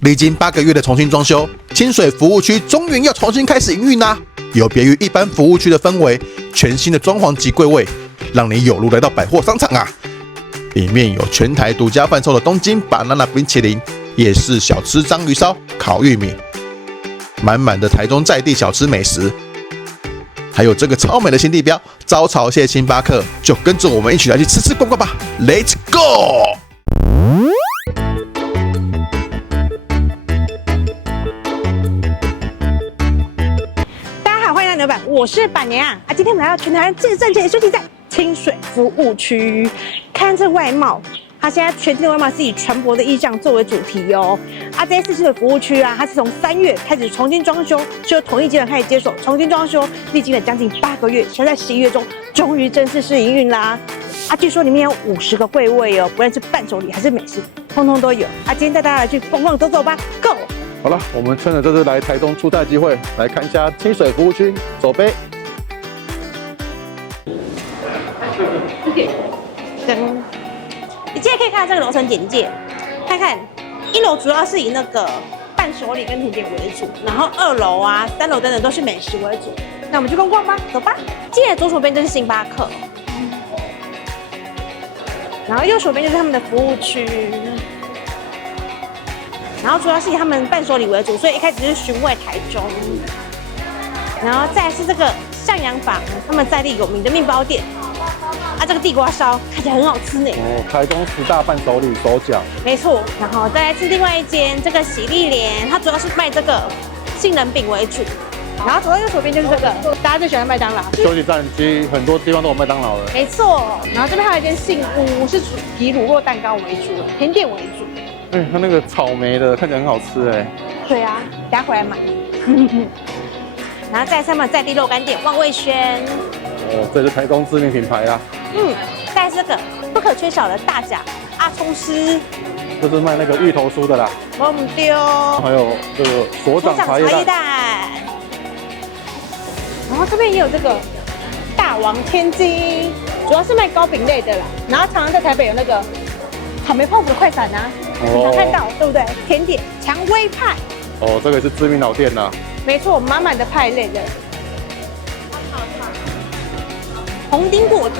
历经8个月的重新装修，清水服务区终于要重新开始营运啦！有别于一般服务区的氛围，全新的装潢及柜位，让你有如来到百货商场啊！里面有全台独家贩售的东京banana冰淇淋、夜市小吃章鱼烧、烤玉米，满满的台中在地小吃美食，还有这个超美的新地标招潮蟹星巴克，就跟着我们一起来去吃逛逛吧 ！Let's go！老板，我是板娘啊！今天我们来到全台湾最赚钱的休息站——清水服务区。看这外貌，它现在全新的外貌是以船舶的意象作为主题哦。这次清水服务区啊，它是从3月开始重新装修，是由统一集团开始接手重新装修，历经了将近8个月，现在在11月中终于正式试营运啦。据说里面有50个柜位哦，不论是伴手礼还是美食，通通都有。今天带大家来去逛逛走走吧 ，Go！好了，我们趁着这次来台中出差机会，来看一下清水服务区，走呗。你现在可以看到这个楼层简介，看看1楼主要是以那个伴手礼跟甜点为主，然后2楼啊、3楼等等都是美食为主。那我们去逛逛吧，走吧。进来左手边就是星巴克，然后右手边就是他们的服务区。然后主要是以他们伴手礼为主，所以一开始就是寻味台中，然后再来是这个向阳坊，他们在地有名的面包店，这个地瓜烧看起来很好吃呢。台中10大伴手礼首奖。没错，然后再来是另外一间这个喜力莲，它主要是卖这个杏仁饼为主，然后走到右手边就是这个大家最喜欢的麦当劳。休息站其实很多地方都有麦当劳的。没错，然后这边还有一间杏屋，是以乳酪蛋糕为主，甜点为主。它那个草莓的看起来很好吃哎。对啊，等下回来买。然后再上面在地肉干店望味轩。这是台中知名品牌啊。再这个不可缺少的大甲阿聪师，就是卖那个芋头酥的啦。我们丢。还有这个所长茶叶蛋。然后这边也有这个大王千金，主要是卖糕饼类的啦。然后常常在台北有那个草莓泡芙的快闪啊。你常看到对不对？甜点蔷薇派，这个是知名老店啦。没错，满满的派类的。红丁果子，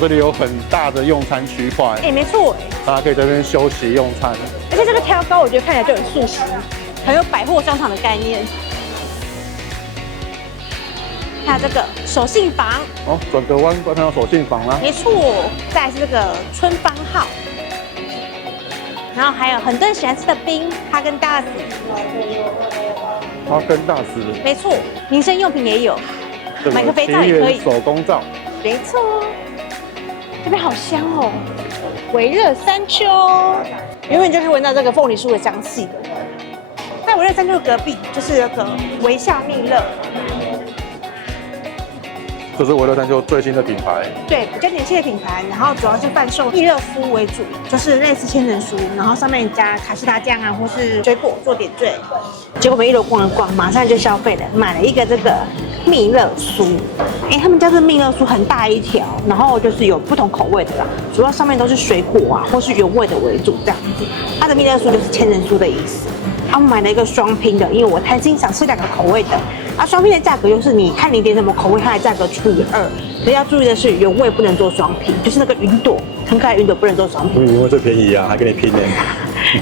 这里有很大的用餐区块。没错，大家可以在这边休息用餐。而且这个挑高，我觉得看起来就很素食，很有百货商场的概念。还有这个手信坊，转个弯看到手信坊啦。没错，再来是这个春芳号，然后还有很多人喜欢吃的冰，哈根达斯。哈根达斯。没错，民生用品也有，买个肥皂也可以。手工皂。没错，这边好香哦，微热山丘，远远就可以闻到这个凤梨酥的香气的。在微热山丘的隔壁就是那个微笑蜜乐。这是微热山丘最新的品牌，对，比较年轻的品牌，然后主要是贩售蜜乐酥为主，就是类似千层酥，然后上面加卡士达酱啊，或是水果做点缀。结果我们1楼逛了逛，马上就消费了，买了一个这个蜜乐酥。他们家这蜜乐酥很大一条，然后就是有不同口味的啦，主要上面都是水果啊，或是原味的为主这样子。它的蜜乐酥就是千层酥的意思。我买了一个双拼的，因为我贪心想吃2个口味的。双拼的价格就是你看你点什么口味，它的价格除以2。可要注意的是，原味不能做双拼，就是那个云朵，很可爱的云朵不能做双拼。因为最便宜啊，还给你拼呢。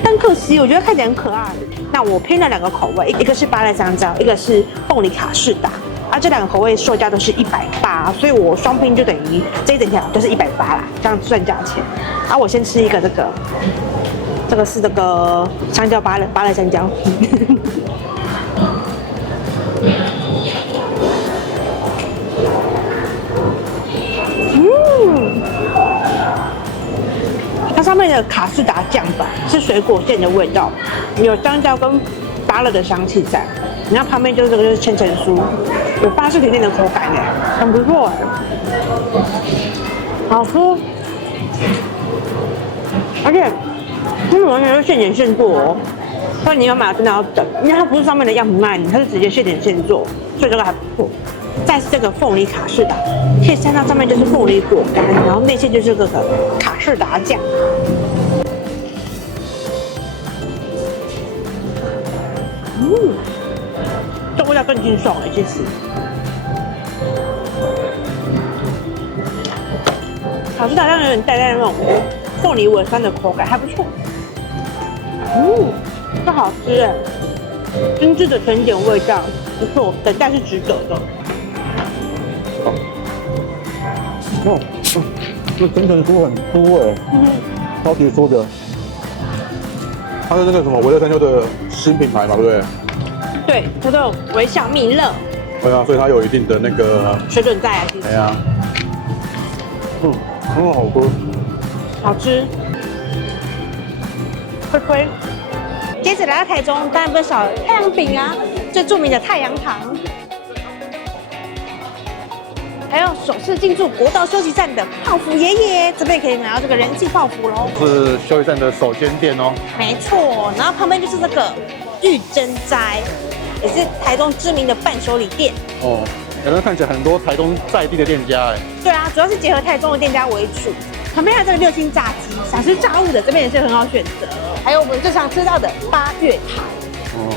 但可惜，我觉得看起来很可爱。那我拼了2个口味，一个是芭乐香蕉，一个是凤梨卡士达。这2个口味售价都是180，所以我双拼就等于这一整条就是180啦，这样算价钱。我先吃一个这个是这个香蕉芭乐香蕉。它上面的卡士达酱吧是水果馅的味道，有香蕉跟芭乐的香气在。然后旁边就是这个就是千层酥，有巴式甜点的口感很不错好吃。而且他们完全是现点现做哦，所以你要买真的要等，因为它不是上面的样品卖你，它是直接现点现做，所以这个还不错。再它是这个凤梨卡士达，可以沾到上面就是凤梨果干，然后内馅就是这个卡士达酱。这味道更清爽其实。卡士达酱有点带那种凤梨尾酸的口感，还不错。这好吃哎，精致的甜点味道，不错，等待是值得的。这真诚酥很酥哎，超级酥的。它是那个什么维乐山丘的新品牌嘛，对不对？对，叫做微笑蜜乐。对啊，所以它有一定的那个水准在啊，其实。哎呀，很好喝，好吃。推推。接着来到台中，当然不少太阳饼啊，最著名的太阳糖。还有首次进驻国道休息站的泡芙爷爷，这边也可以拿到这个人气泡芙喽。是休息站的首间店哦。没错，然后旁边就是这个玉珍斋，也是台中知名的伴手礼店。哦，有人看起来很多台东在地的店家哎。对啊，主要是结合台中的店家为主。旁边还有这个六星炸鸡，想吃炸物的这边也是很好选择。还有我们最常吃到的八月台。哦。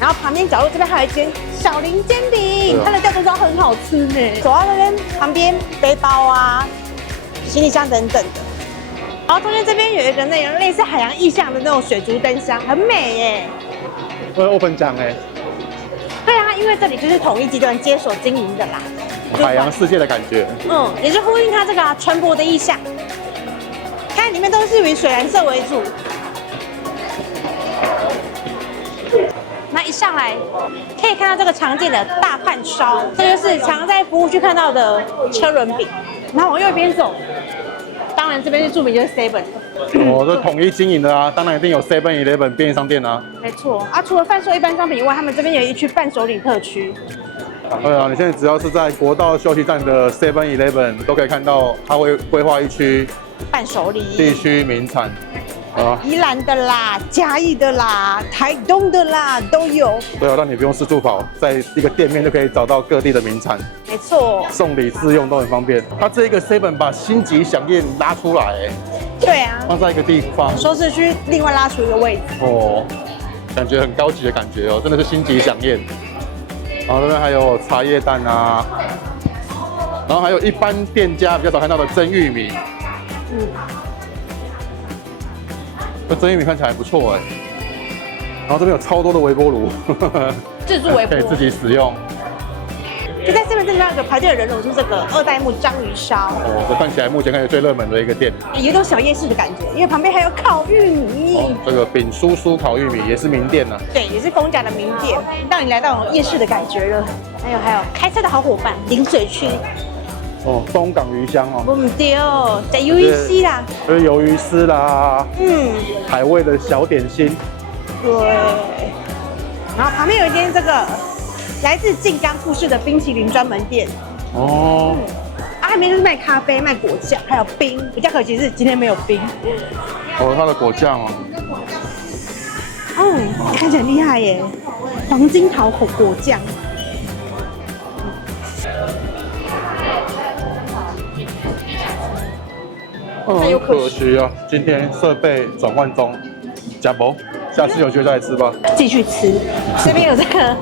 然后旁边角落这边还有一间小林煎饼，它的吊灯糕很好吃呢。走到那边旁边背包啊、行李箱等等的。然后中间这边有一个那种类似海洋意象的那种水族灯箱，很美耶。会 open 奖哎。对啊，因为这里就是统一集团接手经营的啦。海洋世界的感觉。也是呼应它这个船舶的意象。看里面都是以水蓝色为主。那一上来可以看到这个常见的大炭烧，这就是常在服务区看到的车轮饼。然后往右边走，当然这边是著名就是 Seven。哦，这统一经营的啊，当然一定有 7-Eleven 便利商店啊。没错啊，除了贩售一般商品以外，他们这边有一区伴手礼特区。对啊，你现在只要是在国道休息站的 7-Eleven 都可以看到，它会规划一区伴手礼地区名产。宜兰的啦，嘉义的啦，台东的啦，都有。对啊，让你不用四处跑，在一个店面就可以找到各地的名产。没错，送礼自用都很方便。它这个 7 把星级响宴拉出来，对啊，放在一个地方，收市区另外拉出一个位置。哦，感觉很高级的感觉哦，真的是星级响宴。然后这边还有茶叶蛋啊，然后还有一般店家比较少看到的蒸玉米。这蒸玉米看起来还不错哎。然后这边有超多的微波炉，自助微波可以自己使用。就在这边那个排队的人龙是这个二代目章鱼烧。哦，这看起来目前看起来最热门的一个店，有一种小夜市的感觉，因为旁边还有烤玉米。哦，这个饼叔叔烤玉米也是名店呢。对，也是逢甲的名店，让你来到夜市的感觉了。还有开车的好伙伴，临水区。哦，东港鱼香哦。不对哦，在鱿鱼丝啦。就是鱿鱼丝啦。海味的小点心。对。然后旁边有一间这个来自静冈富士的冰淇淋专门店。哦。里面就是卖咖啡、卖果酱，还有冰。比较可惜是今天没有冰。哦，它的果酱哦。看起来很厉害耶，黄金桃果酱。很可惜啊，今天设备转换中，加薄，下次有机会再来吃吧。继续吃，这边有这个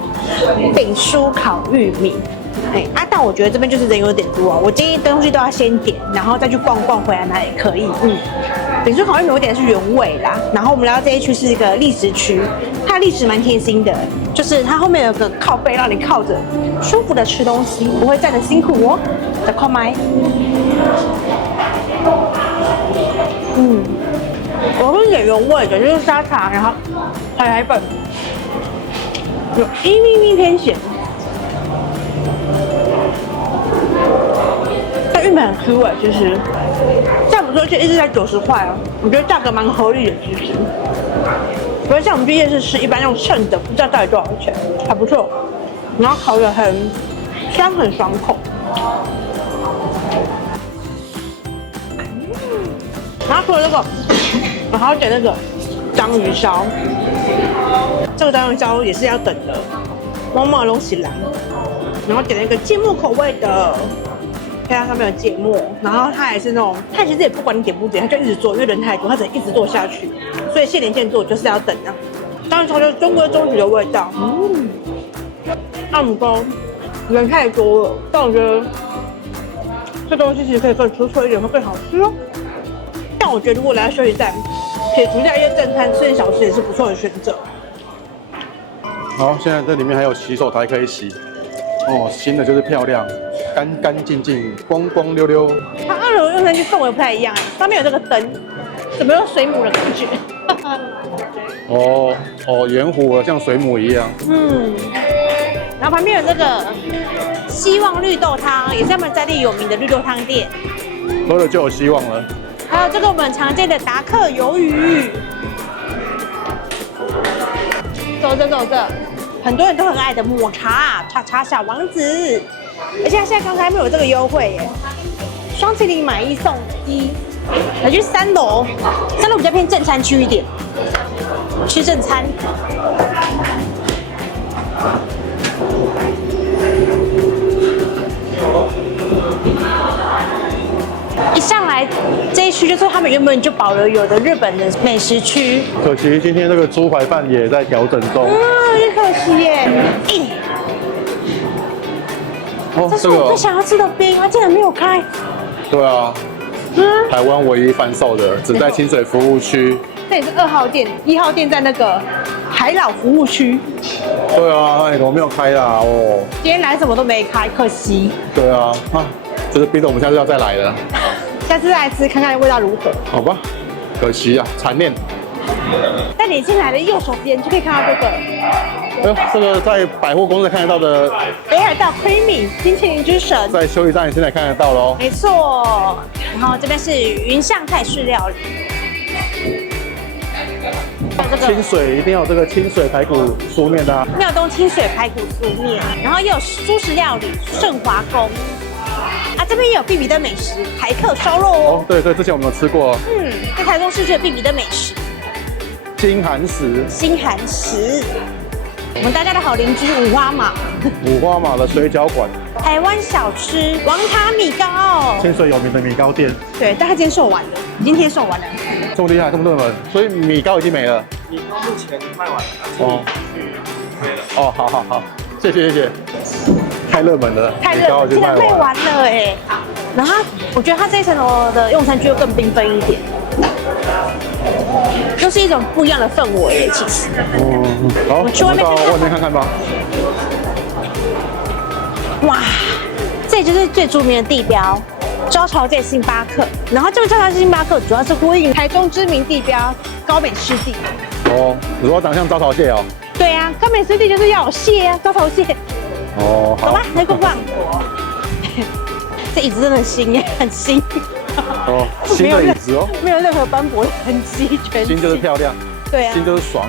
饼酥烤玉米。但我觉得这边就是人有点多啊，我建议东西都要先点，然后再去逛逛，回来拿也可以。饼酥烤玉米我点的是原味啦，然后我们来到这一区是一个历史区，它的历史蛮贴心的，就是它后面有个靠背，让你靠着舒服的吃东西，不会站得辛苦哦。再靠麦。我会点原味的，就是沙茶，然后海粉，有一咪咪偏咸。但玉米很 Q 哎，其实价不错，而且一直在90块哦，我觉得价格蛮合理的，其实。不过像我们去夜市吃，一般用称的，不知道到底多少钱，还不错。然后烤得很香，很爽口。然后除了这个，我还要点那个章鱼烧。这个章鱼烧也是要等的，毛毛龙喜蓝。然后点了一个芥末口味的，看它上面有芥末，然后它也是那种，它其实也不管你点不点，它就一直做，因为人太多，它只能一直做下去，所以现点现做就是要等啊。当然它就是中规中矩的味道，那不过人太多了，但我觉得这东西其实可以更出脆一点，会更好吃哦。但我觉得如果来到休息站，撇除掉一些正餐，吃点小吃也是不错的选择。好，现在这里面还有洗手台可以洗，哦，新的就是漂亮，干干净净，光光溜溜。它2楼用餐区氛围不太一样哎，上面有这个灯，怎么有水母的感觉？哦，圆弧的像水母一样。然后旁边有这个希望绿豆汤，也是他们在地有名的绿豆汤店。喝了就有希望了。还有这个我们常见的达克鱿鱼。走着，很多人都很爱的抹茶小王子，而且它现在刚开幕有这个优惠耶，双麒麟买1送1。来去3楼比较偏正餐区一点，吃正餐。一上来这一区就是他们原本就保留有的日本的美食区，可惜今天这个猪排饭也在调整中。很可惜耶。这是我最想要吃的边，它竟然没有开。对啊。台湾唯一贩售的，只在清水服务区。这也是2号店，1号店在那个海老服务区。对啊，怎么没有开啦？哦，今天来什么都没开，可惜。对啊，这是逼得我们下次要再来了。下次再来吃看看味道如何。好吧，可惜啊，残念。但你进来的右手边就可以看到这个。哎呦，这个在百货公司看得到的北海道 Creamy 冰淇淋之神，在休息站现在看得到喽。没错。然后这边是云象泰式料理。清水一定要有这个清水排骨酥面的。庙东清水排骨酥面，然后也有素食料理盛华宫。这边也有必比登美食台客烧肉哦。对，之前我们有吃过。在台中市区的必比登美食。金韩食。我们大家的好邻居五花马。五花马的水饺馆。台湾小吃王塔米糕，清水有名的米糕店。对，但它今天售完了，已经贴售完了。这么厉害，这么多人，所以米糕已经没了。米糕目前卖完了，好，谢谢。太热门了，太热，竟然卖完了哎。然后我觉得它这一层楼的用餐区又更缤纷一点，就是一种不一样的氛围其实。好，我们去外面看看吧。哇，这里就是最著名的地标招潮界星巴克。然后这个招潮界星巴克主要是呼应台中知名地标高美湿地。你说长像招潮蟹哦？对啊，高美湿地就是要有蟹啊，招潮蟹。好。走吧，来逛逛。这椅子真的很新耶，很新。新的椅子哦，没有任何斑驳的痕迹，全新就是漂亮。对啊，新就是爽。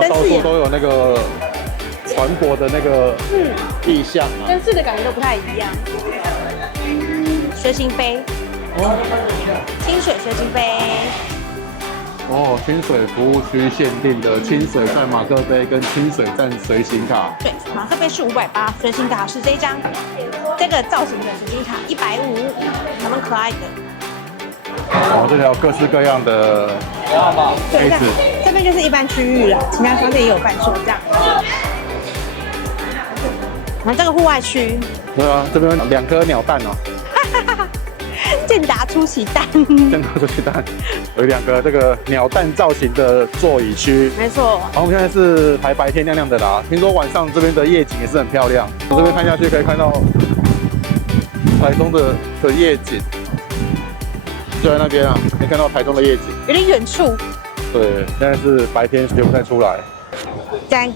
它到处都有那个船舶的那个意象啊，灯饰的感觉都不太一样。随行杯，清水随行杯。清水服务区限定的清水站马克杯跟清水站随行卡。对，马克杯是580，随行卡是这一张，这个造型的随行卡150，还蛮可爱的。这里有各式各样的杯子。这边就是一般区域了，其他商店也有贩售这样。然后这个户外区。对啊，这边2颗鸟蛋哦。健达出奇蛋，有2个这个鸟蛋造型的座椅区，没错。然后我们现在是还白天亮亮的啦，听说晚上这边的夜景也是很漂亮。我这边看下去可以看到台中的夜景，就在那边啊，可以看到台中的夜景，有点远处。对，现在是白天学不太出来。讲。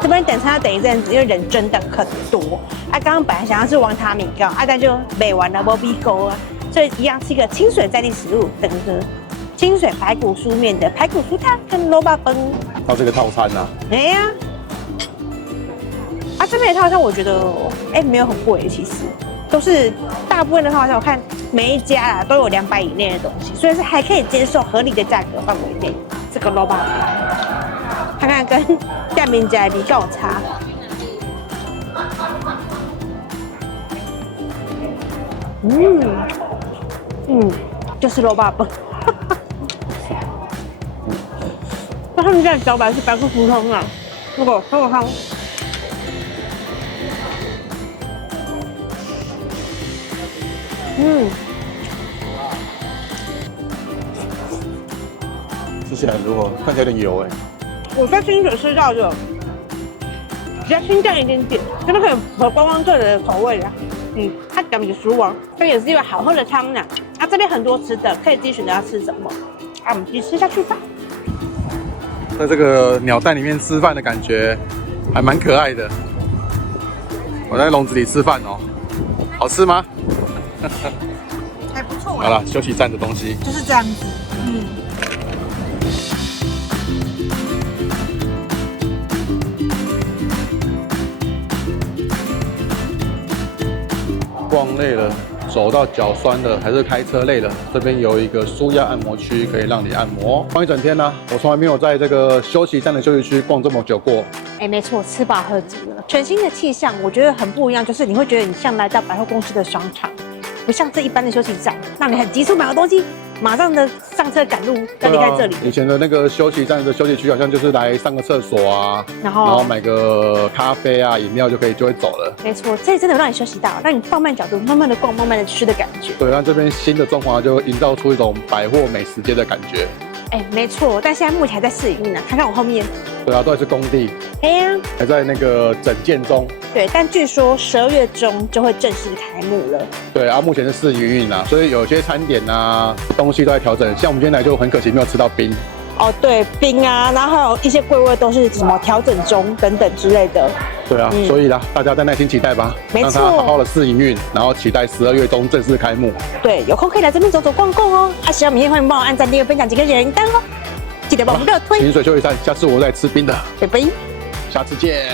这边等餐要等一阵子，因为人真的很多。刚刚本来想要吃王塔米糕，但就没完了，没必勾啊。所以一样是一个清水在地食物，等着清水排骨酥面的排骨酥汤跟萝卜崩。它这个套餐啊？这边的套餐我觉得没有很贵，其实都是大部分的套餐，我看每一家都有200以内的东西，所以是还可以接受合理的价格范围内。这个萝卜看看跟店面家的比较有差。就是肉霸本。那他们家的脚板是白骨胡同啊，那个汤。吃起来如果看起来有点油哎。我在清水吃到的比较清淡一点点，真的很符合观光客的口味啦。它讲比熟王，这也是一碗好喝的汤呢。这边很多吃的，可以自己选择要吃什么。我们继续吃下去吧。在这个鸟蛋里面吃饭的感觉还蛮可爱的。我在笼子里吃饭哦，好吃吗？还不错。好了，休息站的东西就是这样子。逛累了，走到脚酸了，还是开车累了，这边有一个舒压按摩区，可以让你按摩。逛一整天呢，我从来没有在这个休息站的休息区逛这么久过。没错，吃饱喝足了。全新的气象，我觉得很不一样，就是你会觉得你像来到百货公司的商场，不像这一般的休息站，让你很急速买个东西，马上的上车赶路要离开这里。以前的那个休息站的休息区，好像就是来上个厕所啊，然后买个咖啡啊、饮料就会走了。没错，这里真的有让你休息到，让你放慢脚步，慢慢的逛，慢慢的吃的感觉。对，让这边新的装潢就营造出一种百货美食街的感觉。没错，但现在目前还在试营运呢，看看我后面。对啊，都还是工地。还在那个整建中。对，但据说12月中就会正式开幕了。对啊，目前是试营运啊，所以有些餐点啊东西都在调整。像我们今天来就很可惜没有吃到冰。对，冰啊，然后还有一些柜位都是什么调整中等等之类的。对啊，所以啦，大家再耐心期待吧，让它好好的试营运，然后期待12月中正式开幕。对，有空可以来这边走走逛逛哦。喜欢影片欢迎帮我按赞、订阅、分享几个人单哦。记得帮我们热推。清水休息站，下次我再吃冰的。拜拜，下次见。